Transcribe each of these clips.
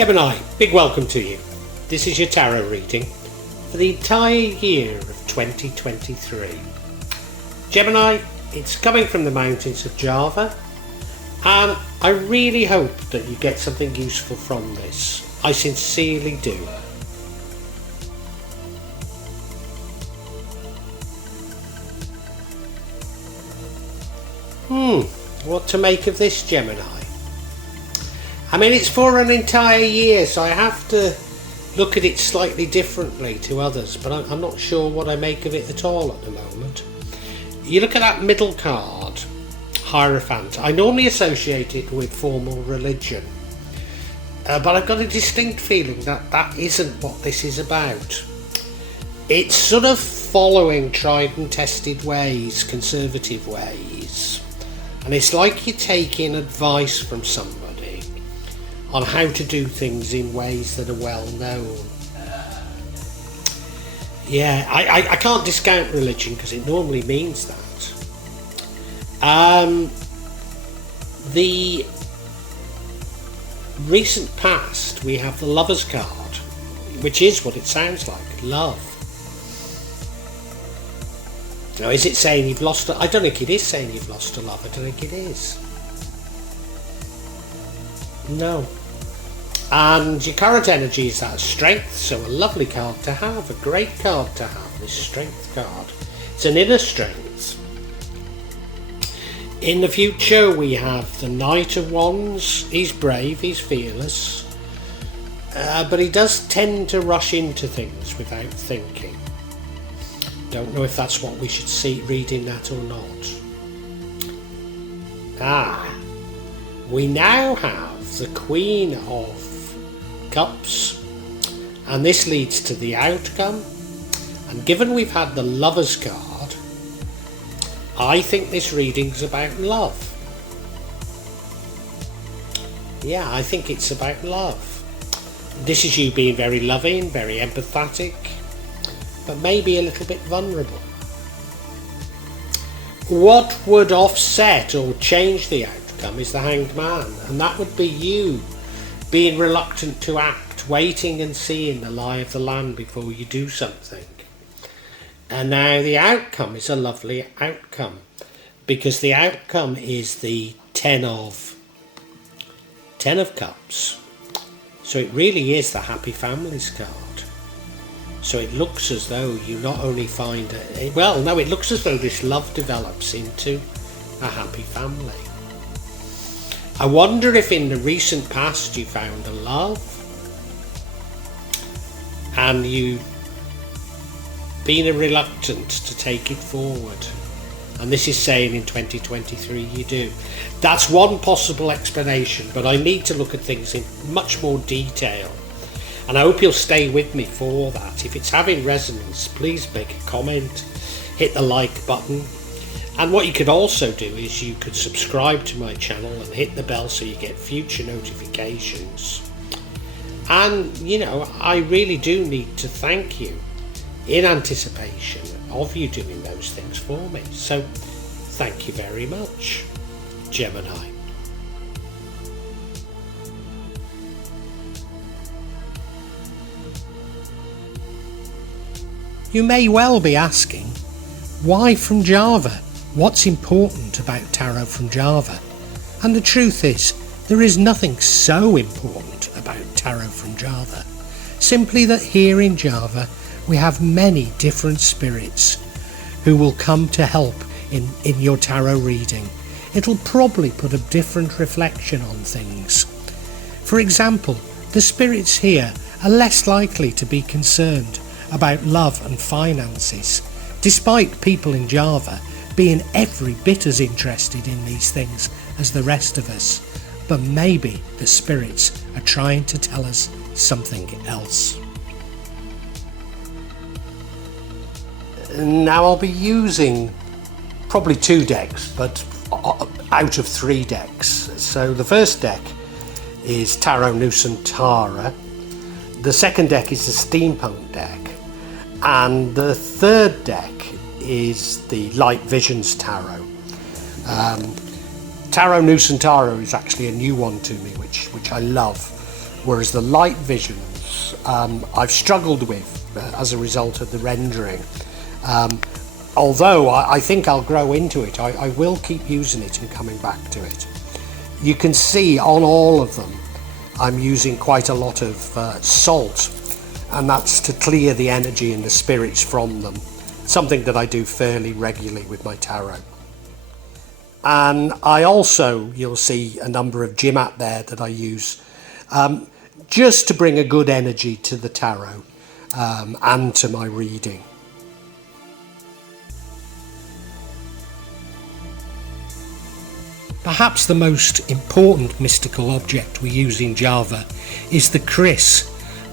Gemini, big welcome to you. This is your tarot reading for the entire year of 2023. Gemini, it's coming from the mountains of Java, and I really hope that you get something useful from this. I sincerely do. What to make of this, Gemini? I mean, it's for an entire year, so I have to look at it slightly differently to others, but I'm not sure what I make of it at all at the moment. You look at that middle card, Hierophant. I normally associate it with formal religion, but I've got a distinct feeling that that isn't what this is about. It's sort of following tried and tested ways, conservative ways, and it's like you're taking advice from somebody on how to do things in ways that are well known. Yeah, I can't discount religion because it normally means that. The recent past, we have the Lover's card, which is what it sounds like, love. Now, is it saying you've lost a... I don't think it is saying you've lost a love. I don't think it is. No. And your current energy is that strength, so a lovely card to have, a great card to have, this strength card. It's an inner strength. In the future we have the Knight of Wands. He's brave, he's fearless, but he does tend to rush into things without thinking. Don't know if that's what we should see reading that or not. We now have the Queen of Cups, and this leads to the outcome, and given we've had the Lover's card, I think this reading's about love. Yeah, I think it's about love. This is you being very loving, very empathetic, but maybe a little bit vulnerable. What would offset or change the outcome is the Hanged Man, and that would be you being reluctant to act, waiting and seeing the lie of the land before you do something. And now the outcome is a lovely outcome, because the outcome is the Ten of Cups. So it really is the Happy Families card. So it looks as though you not only find it looks as though this love develops into a happy family. I wonder if in the recent past you found a love and you've been reluctant to take it forward, and this is saying in 2023 you do. That's one possible explanation, but I need to look at things in much more detail, and I hope you'll stay with me for that. If it's having resonance, please make a comment, hit the like button. And what you could also do is you could subscribe to my channel and hit the bell so you get future notifications. And, you know, I really do need to thank you in anticipation of you doing those things for me. So, thank you very much, Gemini. You may well be asking, why from Java? What's important about tarot from Java? And the truth is, there is nothing so important about tarot from Java. Simply that here in Java we have many different spirits who will come to help in your tarot reading. It'll probably put a different reflection on things. For example, the spirits here are less likely to be concerned about love and finances, despite people in Java being every bit as interested in these things as the rest of us. But maybe the spirits are trying to tell us something else. Now I'll be using probably 2 decks, but out of 3 decks. So the first deck is Tarot Nusantara, the second deck is the Steampunk deck, and the third deck is the Light Visions Tarot. Tarot Nusantara is actually a new one to me, which I love. whereas the light visions I've struggled with as a result of the rendering. Although I think I'll grow into it, I will keep using it and coming back to it. You can see on all of them I'm using quite a lot of salt, and that's to clear the energy and the spirits from them, something that I do fairly regularly with my tarot. And I also, you'll see a number of Gemat there that I use just to bring a good energy to the tarot and to my reading. Perhaps the most important mystical object we use in Java is the kris,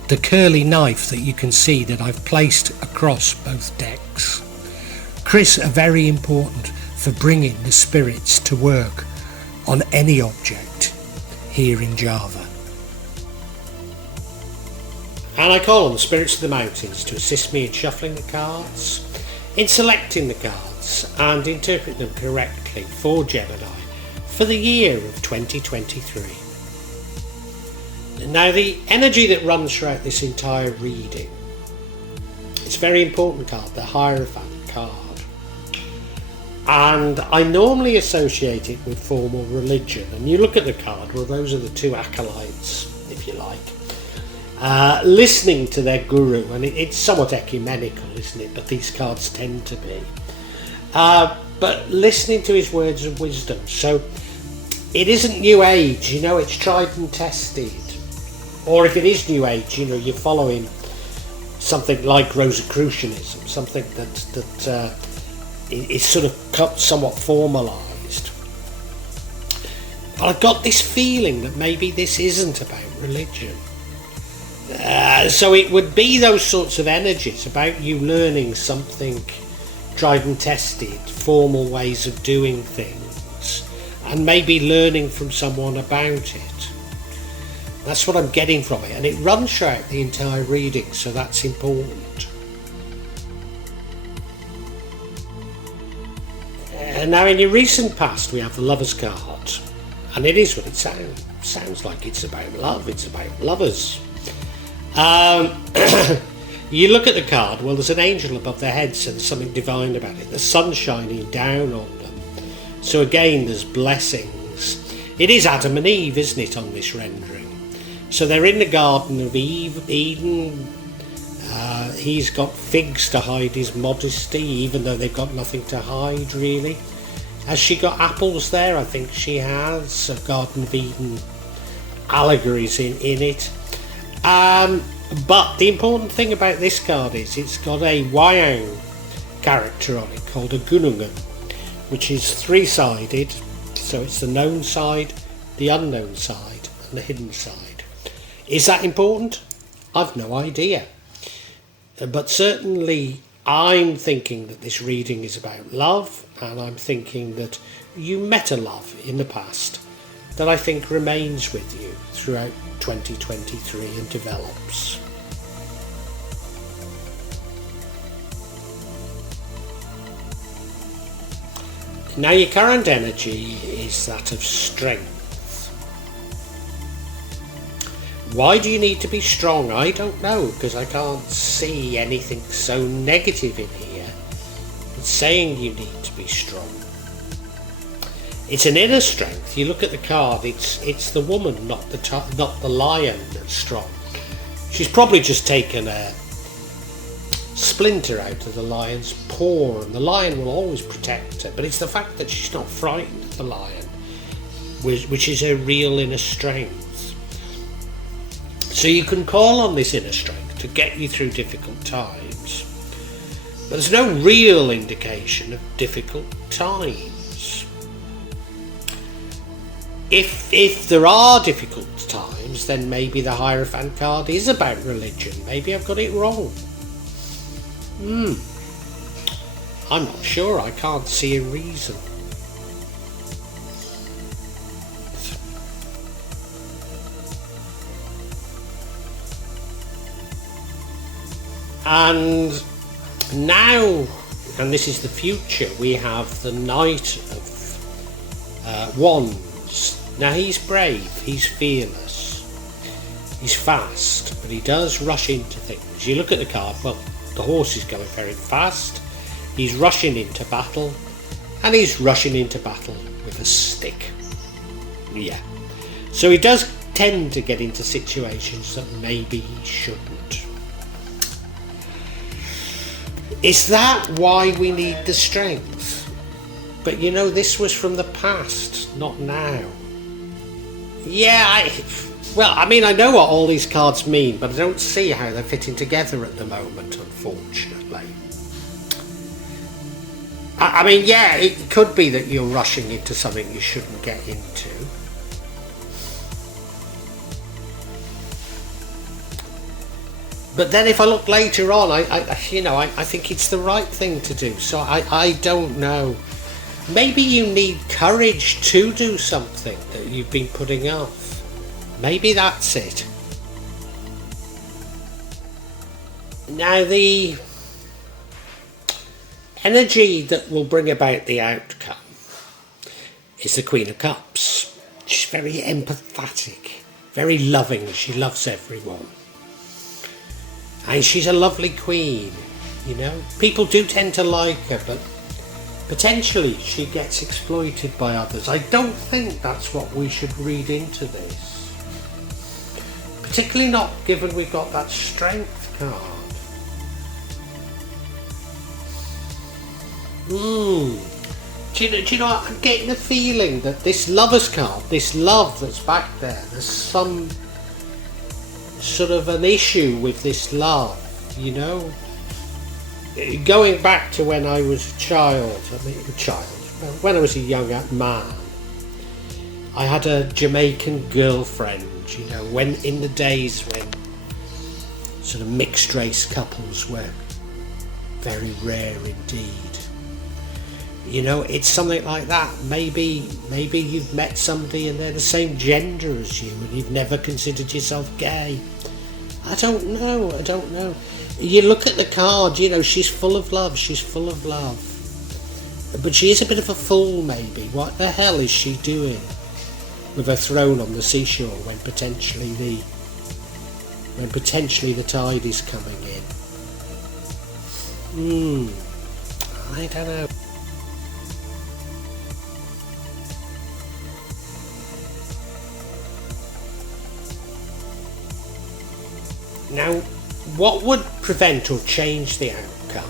the curly knife that you can see that I've placed across both decks. Kris are very important for bringing the spirits to work on any object here in Java. And I call on the spirits of the mountains to assist me in shuffling the cards, in selecting the cards and interpreting them correctly for Gemini for the year of 2023. Now, the energy that runs throughout this entire reading, it's a very important card, the Hierophant card. And I normally associate it with formal religion. And you look at the card, well, those are the two acolytes, if you like, listening to their guru. And it's somewhat ecumenical, isn't it? But these cards tend to be. But listening to his words of wisdom. So it isn't New Age, it's tried and tested. Or if it is New Age, you're following something like Rosicrucianism, something that is sort of somewhat formalised. But I've got this feeling that maybe this isn't about religion. So it would be those sorts of energies about you learning something tried and tested, formal ways of doing things, and maybe learning from someone about it. That's what I'm getting from it, and it runs throughout the entire reading, so that's important. Now, in your recent past, we have the Lovers card, and it is what it sounds like. It's about love, it's about lovers. You look at the card, well, there's an angel above their heads, so there's something divine about it. The sun shining down on them. So again, there's blessings. It is Adam and Eve, isn't it, on this rendering? So they're in the Garden of Eden. He's got figs to hide his modesty, even though they've got nothing to hide, really. Has she got apples there? I think she has. So Garden of Eden allegories in it. But the important thing about this card is it's got a Wayang character on it called a Gunungan, which is three-sided. So it's the known side, the unknown side, and the hidden side. Is that important? I've no idea. But certainly I'm thinking that this reading is about love, and I'm thinking that you met a love in the past that I think remains with you throughout 2023 and develops. Now, your current energy is that of strength. Why do you need to be strong? I don't know, because I can't see anything so negative in here. It's saying you need to be strong. It's an inner strength. You look at the card, it's the woman, not the lion that's strong. She's probably just taken a splinter out of the lion's paw, and the lion will always protect her, but it's the fact that she's not frightened of the lion which is her real inner strength. So you can call on this inner strength to get you through difficult times, but there's no real indication of difficult times. If there are difficult times, then maybe the Hierophant card is about religion. Maybe I've got it wrong. I'm not sure. I can't see a reason. And now, and this is the future, we have the Knight of Wands. Now, he's brave, he's fearless. He's fast, but he does rush into things. You look at the card, well, the horse is going very fast. He's rushing into battle, and he's rushing into battle with a stick. Yeah. So he does tend to get into situations that maybe he shouldn't. Is that why we need the strength? But you know, this was from the past, not now. Yeah, I know what all these cards mean, but I don't see how they're fitting together at the moment, unfortunately. Yeah, it could be that you're rushing into something you shouldn't get into. But then if I look later on, I think it's the right thing to do. So I don't know. Maybe you need courage to do something that you've been putting off. Maybe that's it. Now, the energy that will bring about the outcome is the Queen of Cups. She's very empathetic, very loving. She loves everyone. And she's a lovely queen, you know. People do tend to like her, but potentially she gets exploited by others. I don't think that's what we should read into this. Particularly not given we've got that strength card. Do you know what? I'm getting the feeling that this Lovers card, this love that's back there's some sort of an issue with this love, you know? Going back to when I was when I was a young man, I had a Jamaican girlfriend, you know, when in the days when sort of mixed race couples were very rare indeed. You know, it's something like that. Maybe you've met somebody and they're the same gender as you and you've never considered yourself gay. I don't know. You look at the card, you know, she's full of love. But she is a bit of a fool, maybe. What the hell is she doing with her throne on the seashore when potentially the tide is coming in? I don't know. Now, what would prevent or change the outcome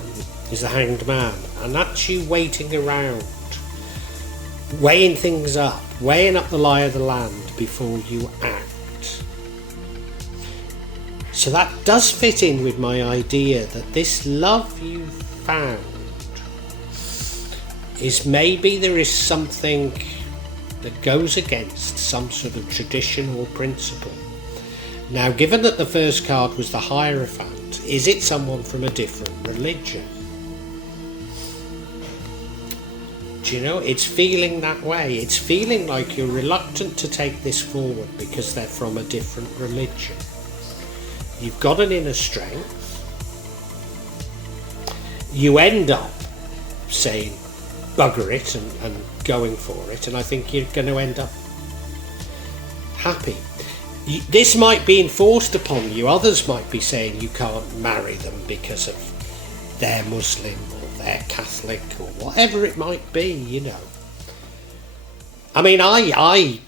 is the Hanged Man, and that's you waiting around, weighing things up, weighing up the lie of the land before you act. So that does fit in with my idea that this love you found is maybe there is something that goes against some sort of tradition or principle. Now, given that the first card was the Hierophant, is it someone from a different religion? Do you know, it's feeling that way. It's feeling like you're reluctant to take this forward because they're from a different religion. You've got an inner strength. You end up saying, bugger it, and going for it, and I think you're going to end up happy. This might be enforced upon you. Others might be saying you can't marry them because of they're Muslim or they're Catholic or whatever it might be, you know. I mean, I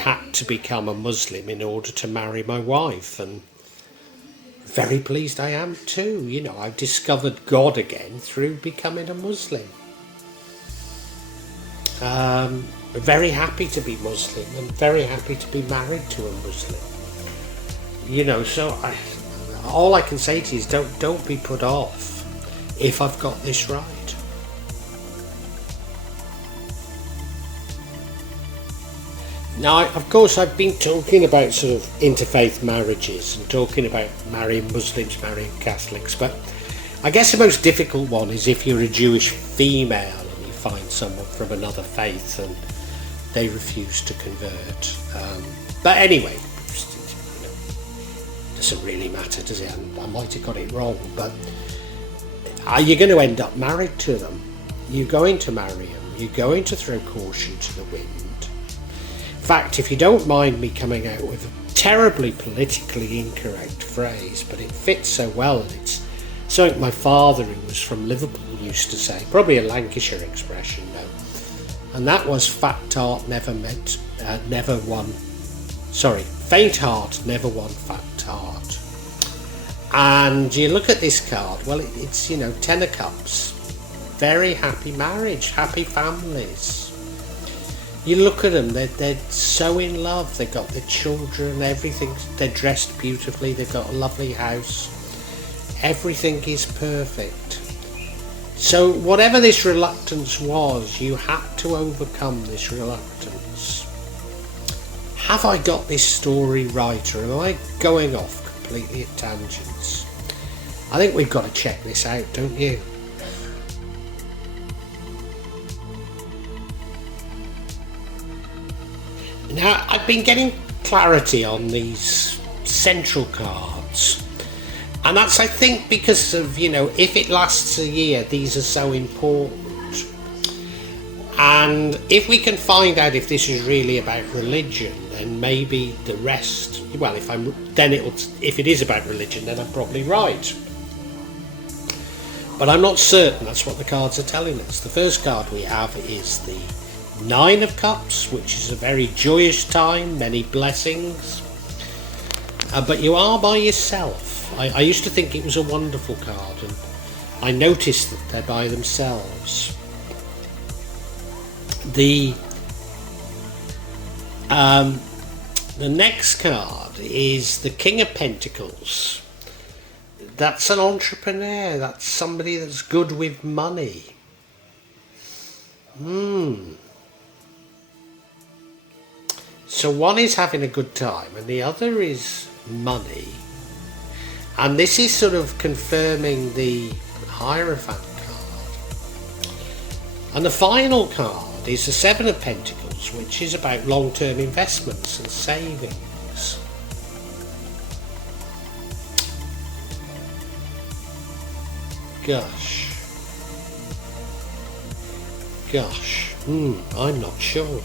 had to become a Muslim in order to marry my wife, and very pleased I am too. You know, I've discovered God again through becoming a Muslim. Very happy to be Muslim and very happy to be married to a Muslim. You know, so all I can say to you is don't be put off if I've got this right. Now, of course, I've been talking about sort of interfaith marriages and talking about marrying Muslims, marrying Catholics, but I guess the most difficult one is if you're a Jewish female and you find someone from another faith and they refuse to convert. But anyway, you know, it doesn't really matter, does it? I might have got it wrong, but are you going to end up married to them? You're going to marry them. You're going to throw caution to the wind. In fact, if you don't mind me coming out with terribly politically incorrect phrase, but it fits so well, and it's something my father, who was from Liverpool, used to say, probably a Lancashire expression though, and that was faint heart never won fat heart. And you look at this card, well, it's, you know, 10 of Cups, very happy marriage, happy families. You look at them, they're so in love, they've got their children, everything, they're dressed beautifully, they've got a lovely house, everything is perfect. So whatever this reluctance was, you had to overcome this reluctance. Have I got this story right, or am I going off completely at tangents? I think we've got to check this out, don't you? Now, I've been getting clarity on these central cards, and that's, I think, because of, you know, if it lasts a year, these are so important. And if we can find out if this is really about religion, then maybe the rest, well, if it is about religion, then I'm probably right. But I'm not certain that's what the cards are telling us. The first card we have is the 9 of Cups, which is a very joyous time, many blessings. But you are by yourself. I used to think it was a wonderful card, and I noticed that they're by themselves. The next card is the King of Pentacles. That's an entrepreneur. That's somebody that's good with money. So one is having a good time and the other is money. And this is sort of confirming the Hierophant card. And the final card is the 7 of Pentacles, which is about long-term investments and savings. Gosh, I'm not sure.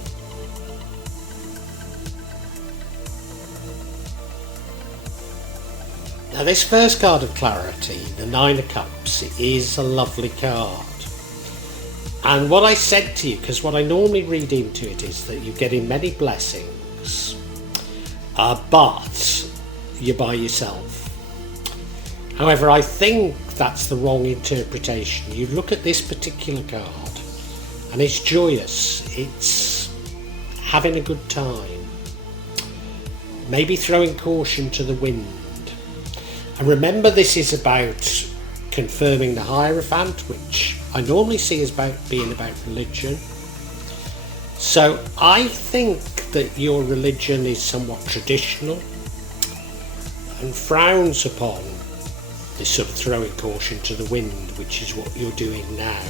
Now this first card of clarity, the 9 of Cups, is a lovely card. And what I said to you, because what I normally read into it is that you're getting many blessings, but you're by yourself. However, I think that's the wrong interpretation. You look at this particular card and it's joyous, it's having a good time, maybe throwing caution to the wind. And remember, this is about confirming the Hierophant, which I normally see as being about religion. So I think that your religion is somewhat traditional and frowns upon this sort of throwing caution to the wind, which is what you're doing now.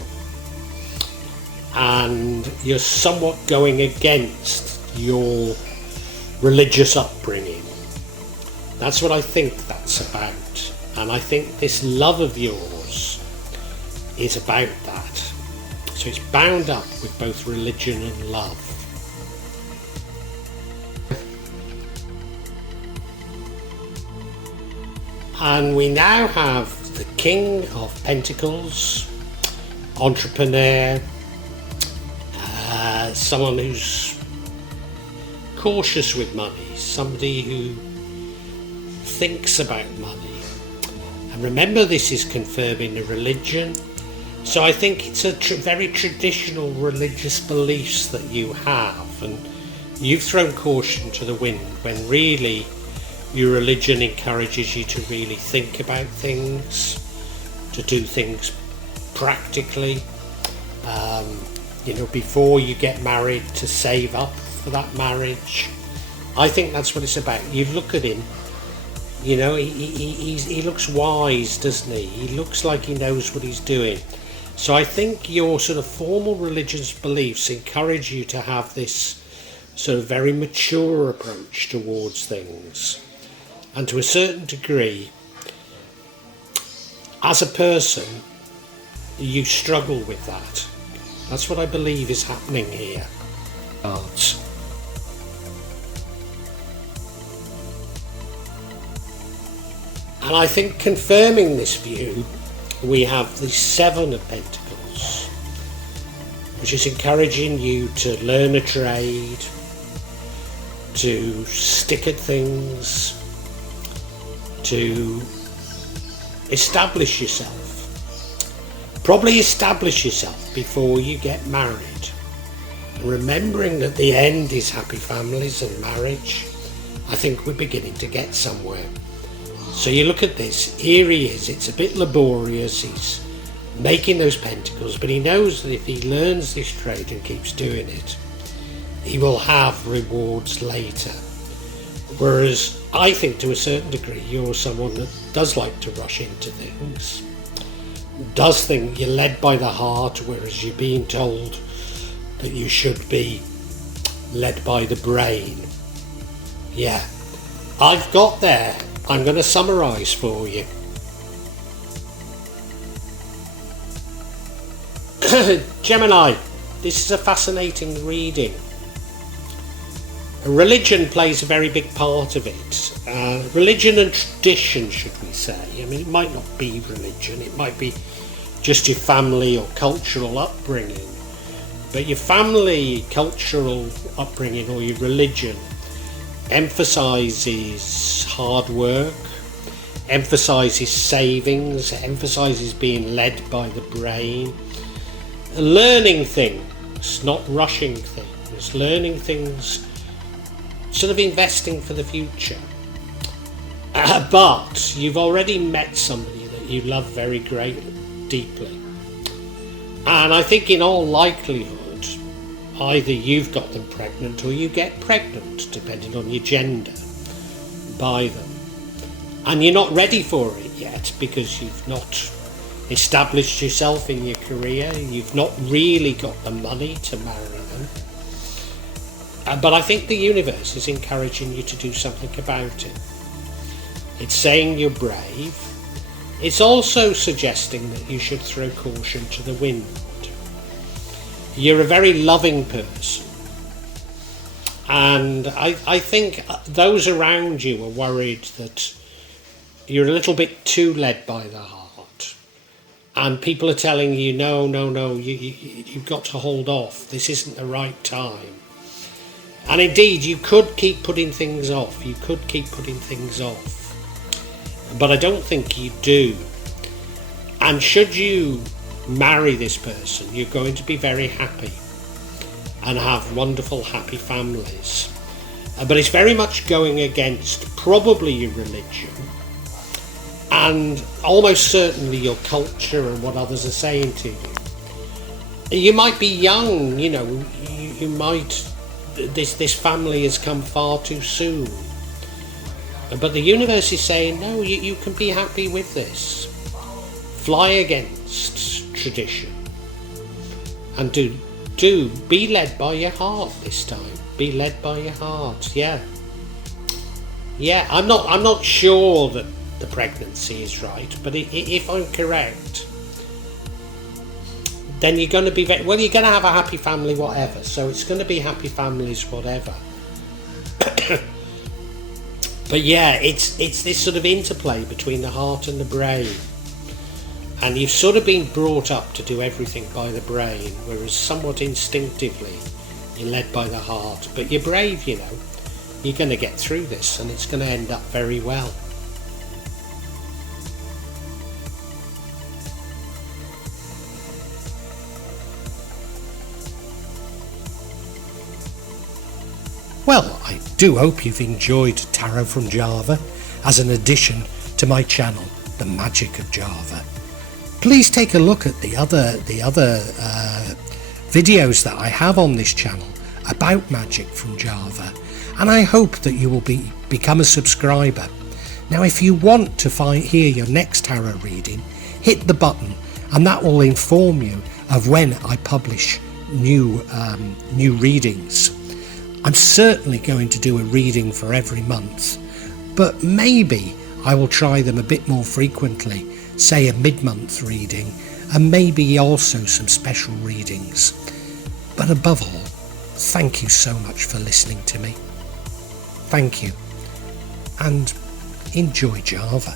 And you're somewhat going against your religious upbringing. That's what I think that's about. And I think this love of yours is about that. So it's bound up with both religion and love. And we now have the King of Pentacles, entrepreneur, someone who's cautious with money, somebody who thinks about money. And remember, this is confirming a religion. So I think it's a very traditional religious beliefs that you have, and you've thrown caution to the wind when really your religion encourages you to really think about things, to do things practically, before you get married, to save up for that marriage. I think that's what it's about. You look at him, he looks wise, doesn't he? He looks like he knows what he's doing. So I think your sort of formal religious beliefs encourage you to have this sort of very mature approach towards things. And to a certain degree, as a person, you struggle with that. That's what I believe is happening here. And I think confirming this view, we have the Seven of Pentacles, which is encouraging you to learn a trade, to stick at things, to establish yourself. Probably establish yourself before you get married. And remembering that the end is happy families and marriage, I think we're beginning to get somewhere. So you look at this, here he is, it's a bit laborious, he's making those pentacles, but he knows that if he learns this trade and keeps doing it, he will have rewards later. Whereas I think to a certain degree you're someone that does like to rush into things, does think you're led by the heart, whereas you're being told that you should be led by the brain. Yeah, I've got there. I'm going to summarise for you. Gemini, this is a fascinating reading. Religion plays a very big part of it. Religion and tradition, should we say. I mean, it might not be religion, it might be just your family or cultural upbringing. But your family, cultural upbringing, or your religion emphasises hard work, emphasises savings, emphasises being led by the brain, learning things, not rushing things, learning things, sort of investing for the future. But you've already met somebody that you love very deeply. And I think in all likelihood, either you've got them pregnant or you get pregnant, depending on your gender, by them. And you're not ready for it yet because you've not established yourself in your career, you've not really got the money to marry them. But I think the universe is encouraging you to do something about it. It's saying you're brave. It's also suggesting that you should throw caution to the wind. You're a very loving person. And I think those around you are worried that you're a little bit too led by the heart. And people are telling you, no, you've got to hold off. This isn't the right time. And indeed, you could keep putting things off. But I don't think you do. And should you marry this person, you're going to be very happy and have wonderful, happy families. But it's very much going against probably your religion and almost certainly your culture and what others are saying to you. You might be young, you might... This family has come far too soon. But the universe is saying, no, you can be happy with this. Fly against tradition. And do be led by your heart this time. Be led by your heart, yeah. I'm not sure that the pregnancy is right, but if I'm correct, then you're going to be you're going to have a happy family whatever, so it's going to be happy families whatever. But yeah, it's this sort of interplay between the heart and the brain, and you've sort of been brought up to do everything by the brain, whereas somewhat instinctively you're led by the heart. But you're brave, you're going to get through this and it's going to end up very well. Well, I do hope you've enjoyed Tarot from Java as an addition to my channel, The Magic of Java. Please take a look at the other videos that I have on this channel about magic from Java, and I hope that you will become a subscriber. Now, if you want to hear your next tarot reading, hit the button, and that will inform you of when I publish new readings. I'm certainly going to do a reading for every month, but maybe I will try them a bit more frequently, say a mid-month reading, and maybe also some special readings. But above all, thank you so much for listening to me. Thank you, and enjoy Java.